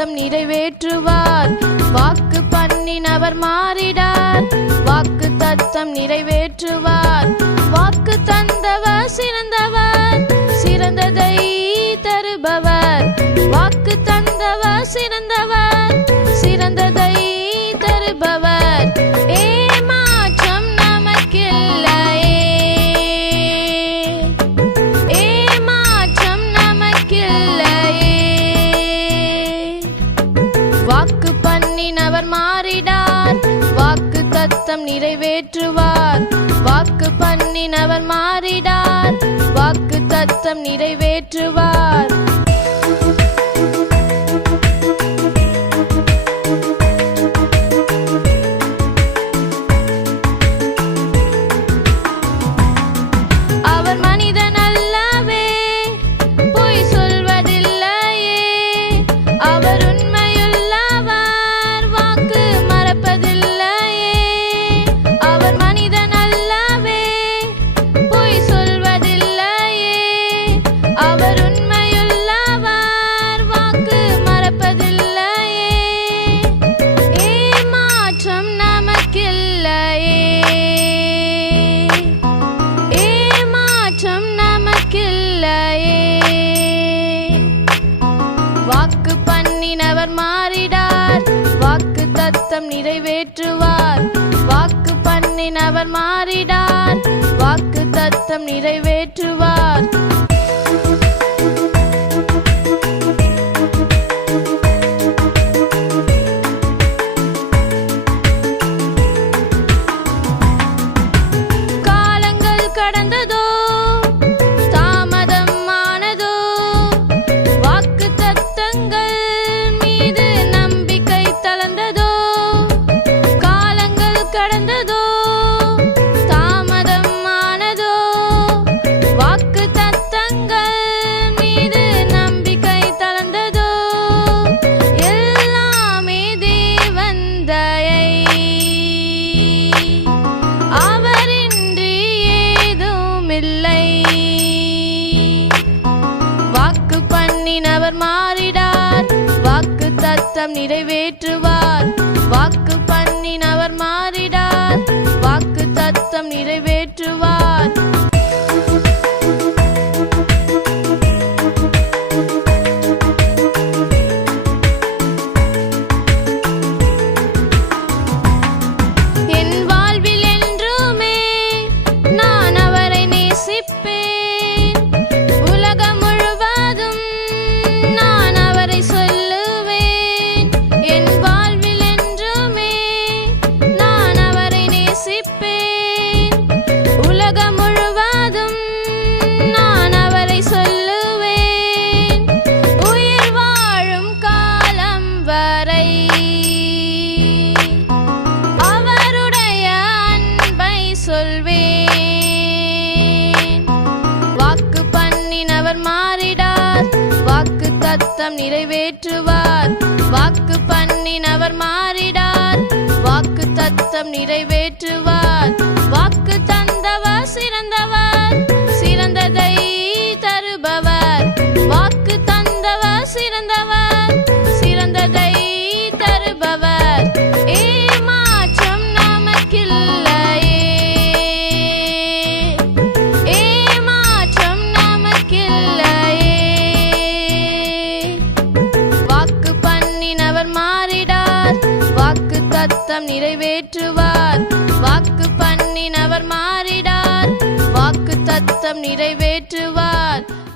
தத்தம் நிறைவேற்றுவார். வாக்கு பண்ணினவர் மாறிடார். வாக்கு தத்தம் நிறைவேற்றுவார். வாக்கு தந்தவர் சிறந்தவர், சிறந்ததை தருபவர். வாக்கு தந்தவர் சிறந்தவர், சிறந்ததை தருபவர். ஏமாற்றம் நமக்கில்லையே, ஏமாற்றம் நமக்கில்லையே. வாக்கு பண்ணினவர் மாறிடார். வாக்கு தத்தம் நிறைவேற்றுவார். வாக்கு பண்ணினவர் மாறிடார். வாக்கு தத்தம் நிறைவேற்றுவார். அவர் மனிதன் அல்லவே, பொய் சொல்வதில்லையே. அவர் உண்மையுள்ளவர், வாக்கு மறப்பதில்லையே. அவர் மனிதன் அல்லவே, பொய் சொல்வதில்லையே. அவர் உண்மையுள்ளவர், வாக்கு மறப்பதில்லையே. ஏமாற்றம் நமக்கில்லையே, ஏமாற்றம் நமக்கில்லையே. வாக்கு பண்ணினவர் மாறிடார். வாக்கு தத்தம் நிறைவேற்றுவார். வாக்கு பண்ணினவர் மாறிடார். வாக்கு தத்தம் நிறைவேற்றுவார். காலங்கள் கடந்ததோ, தாமதம் ஆனதோ, வாக்கு தத்தங்கள் மீது நம்பிக்கை தளர்ந்ததோ. காலங்கள் கடந்ததோ, தாமதம் ஆனதோ, வாக்கு தத்தங்கள் மீது நம்பிக்கை தளர்ந்ததோ. எல்லாமே தேவன் தயை, அவரின்றி ஏதுமில்லை. வாக்கு பண்ணினவர் மாறிடார். வாக்கு தத்தம் நிறைவேற்றுவார். வாக்கு பண்ணினவர் மாறிடார். வாக்கு தத்தம் நிறைவேற்றுவார். என் வாழ்வில் என்றுமே நான் அவரை நேசிப்பேன். உலகம் முழுவதும் நான் அவரை சொல்லுவேன். என் வாழ்வில் என்றுமே நான் அவரை நேசிப்பேன். உலகம் முழுவதும் நான் அவரை சொல்லுவேன். உயிர் வாழும் காலம் வரை அவருடைய அன்பை சொல்வேன். வாக்கு பண்ணினவர் மாறிடார். வாக்கு தத்தம் நிறைவேற்றுவார். வாக்கு பண்ணினவர் மாறிடார். வாக்கு தத்தம் நிறைவேற்றுவார். வாக்கு தந்தவர் சிறந்தவர், சிறந்ததை தருபவர். வாக்கு தந்தவர் சிறந்தவர், சிறந்ததை தருபவர். ஏமாற்றம் நமக்கில்லையே, ஏமாற்றம் நமக்கில்லையே. வாக்கு பண்ணினவர் மாறிடார். வாக்கு தத்தம் நிறைவேற்றுவார். வாக்கு பண்ணினவர் மாறிடார். வாக்கு தத்தம் நிறைவேற்றுவார்.